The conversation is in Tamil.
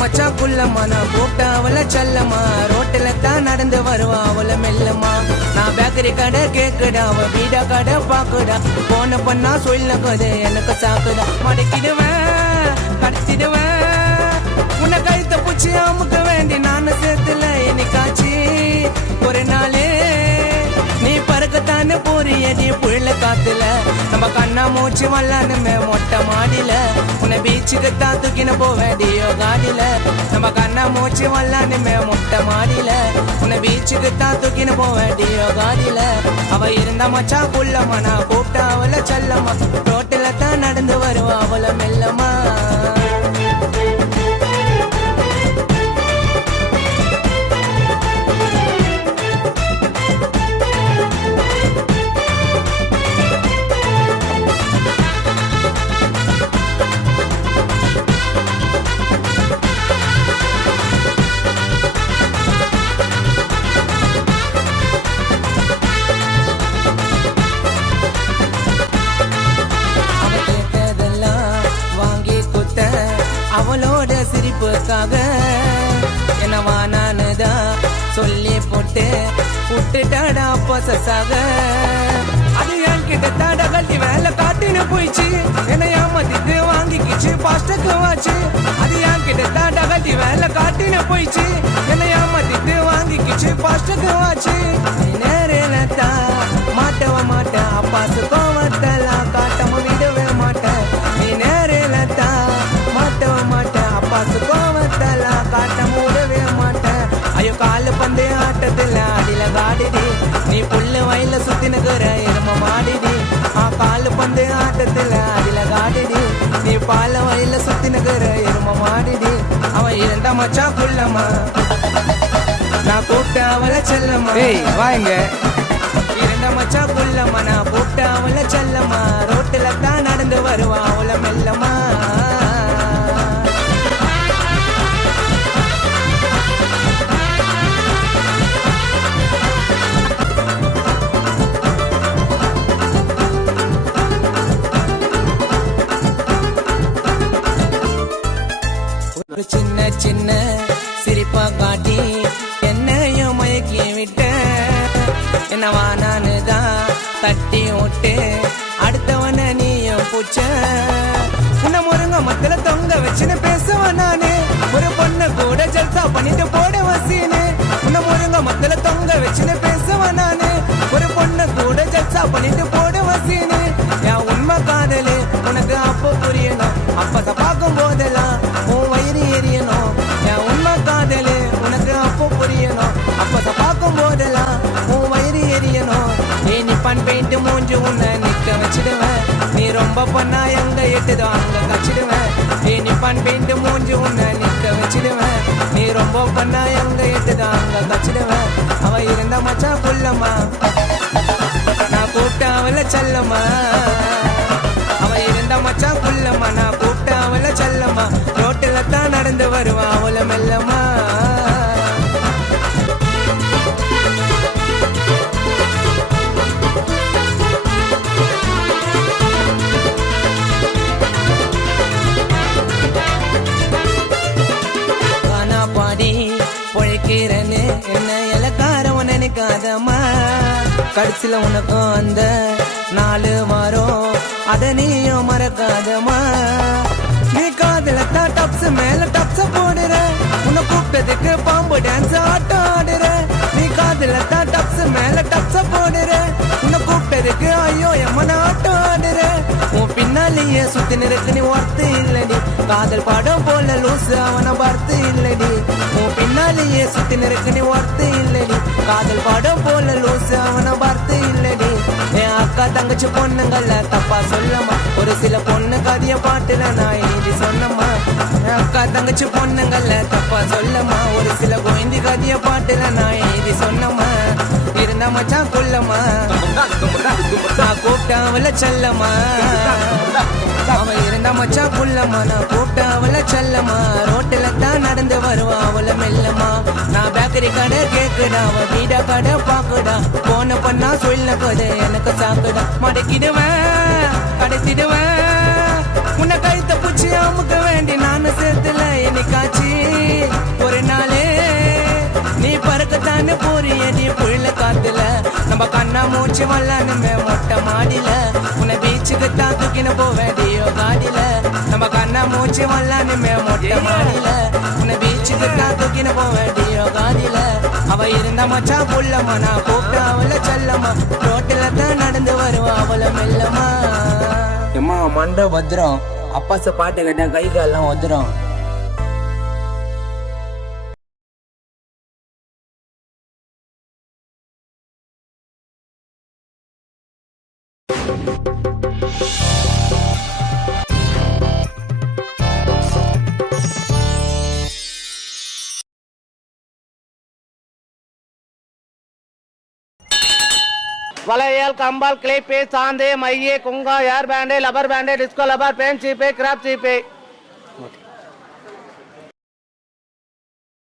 மச்சான் குள்ளம்மா நான் கூப்பிட்ட அவளை செல்லம்மா ரோட்டில தான் நடந்து வருவா அவளை மெல்லம்மா நான் பேக்கரி கடை கேக்குடா அவ வீடா கடை பாக்குடா போன பண்ணா சொல்ல கதை எனக்கு சாக்குடா மடக்கிடுவேன் கடத்திடுவேன் உன்னை கழுத்த பூச்சி அமுக்க வேண்டி நானும் சேர்த்துல என்னைக்காச்சு ஒரு நாளே நீ பறக்கத்தானே போறியடி புள்ள காத்துல நம்ம கண்ணா மூச்சு வல்லானுமே மொட்டை மாடியில உன்னை பீச்சுக்கு தான் தூக்கின போவேடியோ காடியில நம்ம கண்ணா மூச்சு வல்லானுமே மொட்டை மாடியில உன்னை பீச்சுக்கு தான் தூக்கின போவேடியோ காடியில அவ இருந்தா மச்சா புள்ளம்மா நான் கூப்பிட்டா அவளை செல்லம்மா ரோட்டில தான் நடந்து வருவா அவளை மெல்லம்மா அவளோட சிரிப்புக்காக என்னவா நானுதான் சொல்லி போட்டு விட்டுட்டாடா பொசஸாக அது என்கிட்ட தாடா கல்வி வேலை காட்டின்னு போயிடுச்சு என்னை ஏமாத்திட்டு வாங்கிக்கிச்சு பாஸ்டக்கு வாச்சு அது என்கிட்ட தாடா கல்வி வேலை காட்டின்னு போயிடுச்சு என்னை ஏமாத்திட்டு வாங்கிக்கிச்சு பாஸ்டக்கு வாச்சு நேரில தான் மாட்டவ மாட்டேன் அப்பாசு கோவத்தெல்லாம் காட்டாம விடவே மாட்டேன் நீ நேரில தான் மாட்டவ மாட்டேன் அப்பாசு கோவத்தெல்லாம் காட்டாம விடவே மாட்டேன் ஐயோ காலு பந்து ஆட்டத்துல அடியில காடிடி நீ புல்லு வயல சுத்தினுக்குற எரும மாடிடி காலு பந்து ஆட்டத்துல அடியில காடிடி நீ பால வயல சுத்தினுக்குற எரும மாடிடி அவன் இருந்தா மச்சா புள்ளம்மா நான் கூப்பிட்ட அவளை செல்லம்மா வாங்க இருந்தா மச்சா புள்ளம்மா நான் கூப்பிட்ட அவளை செல்லம்மா ரோட்டுல தான் நடந்து வருவா அவளை மெல்லம்மா சின்ன சின்ன சிரிப்பா காட்டி என்னையும் மயக்கி விட்ட என்னவா நானுதான் தட்டி விட்டு அடுத்தவன நீயும் பூச்ச உன்ன முருங்க மத்தில தொங்க வச்சுன்னு பேசுவன் நானு ஒரு பொண்ணு கூட ஜல்சா பண்ணிட்டு போட வசீனு உன்ன முருங்க மத்தில தொங்க வச்சுன்னு பேசுவன் நானு ஒரு பொண்ணு கூட ஜல்சா பண்ணிட்டு போட வசீனு என் உண்மை காதலு உனக்கு அப்போ புரியணும் அப்பத பார்க்கும் போதெல்லாம் உன் வயிறு எரியணும் என் உண்மை காதலு உனக்கு அப்போ புரியணும் அப்பத பார்க்கும் போதெல்லாம் உன் வயிறு எரியணும் நீ நிப்பான் பெயிண்ட் மூஞ்சி உன்னை நிக்க வச்சிடுவேன் நீ ரொம்ப பண்ணா எங்க எட்டுதோ அங்க கச்சிடுவேன் நீ நிப்பான் பெயிண்ட் மூஞ்சி உன்னை நிக்க வச்சிடுவேன் நீ ரொம்ப பண்ணா எங்க எட்டுதோ அங்க கச்சிடுவேன் அவ இருந்த மச்சா புள்ளம்மா நான் கூப்பிட்ட அவளை செல்லம்மா அவ இருந்த மச்சா புள்ளம்மா நான் கூப்பிட்ட அவளை செல்லம்மா ரோட்டுல தான் நடந்து வருவா அவளை மெல்லம்மா கானா பாடி பொழைக்கிறேன்னு என்ன இலக்காரவன் நினைக்காதம்மா கடைசியில உனக்கும் அந்த நாலு வாரம் அத நீயும் மறக்காதம்மா நீ காதல தான் டப்ஸ் மேல டப்ஸ் போடுற உன்னை கூப்பிட்டதுக்கு பாம்பு டான்ஸ் ஆட்டம் ஆடுற நீ காதல தான் டப்ஸ் மேல டப்ஸ் போடுற உன்னை கூப்பிட்டதுக்கு ஐயோ எம்மன ஆட்டம் ஆடுற உன் பின்னாலேயே சுத்தி நிறுத்து நீ ஒர்த்து இல்லடி காதல் பாடம் போல லூசு அவனை பார்த்து இல்லடி உன் பின்னாலேயே சுத்தி நிறுத்து நீ ஒர்த்து இல்லடி காதல் பாடம் போல லூசு அவனை பார்த்து இல்லடி என் அக்கா தங்கச்சி பொண்ணுங்கள தப்பா சொல்லமா, ஒரு சில பொண்ணு கதைய பாட்டுல நான் எழுதி சொன்னம்மா. என் அக்கா தங்கச்சி பொண்ணுங்கள தப்பா சொல்லமா, ஒரு சில கோயந்தி கதைய பாட்டுல நான் எழுதி சொன்னம்மா. இருந்த மச்சான் குள்ளம்மா, நான் கூப்பிட்ட அவள செல்லம்மா. அவன் இருந்த மச்சான் குள்ளம்மா, நான் கூப்பிட்ட அவள செல்லம்மா. ரோட்டுல தான் நடந்து வருவான் அவள மெல்லம்மா. நான் பேக்கரி கடை கேக்குடா, அவன் வீடா கடை பாக்குடா. போன பண்ணா சொல்ல கதை எனக்கு சாக்குடா. மடக்கிடுவேன் கடைசிடுவேன், உன்னை கழுத்த பூச்சி அமுக்க வேண்டி நானும் சேர்த்துல என்னைக்காச்சு ஒரு நாளே நீ பறக்கத்தானே போறியடி புள்ள காத்துல. நம்ம கண்ணா மூச்சு வல்லானுமே மொட்டை மாடியில, உன்னை பீச்சுக்கு தான் தூக்கின போவேடியோ காடியில. நம்ம கண்ணா மூச்சு வல்லானுமே மொட்டை மாடியில, உன்னை பீச்சுக்கு தான் தூக்கின போவேடியோ காடியில. அவ இருந்த மச்சா புள்ளம்மா, நான் கூப்பிட்ட அவள செல்லம்மா. ரோட்டில தான் நடந்து வருவா அவள மெல்லம்மா. எம்மா மண்டை பத்திரம், அப்பாச பாட்டு கேட்டேன் கை காலெல்லாம் வந்துடும். வளையல் கம்பால் கிளிப்பு சாந்து மைய குங்கா hair band rubber band disco rubber pen சீப்பு கிராப் சீப்பு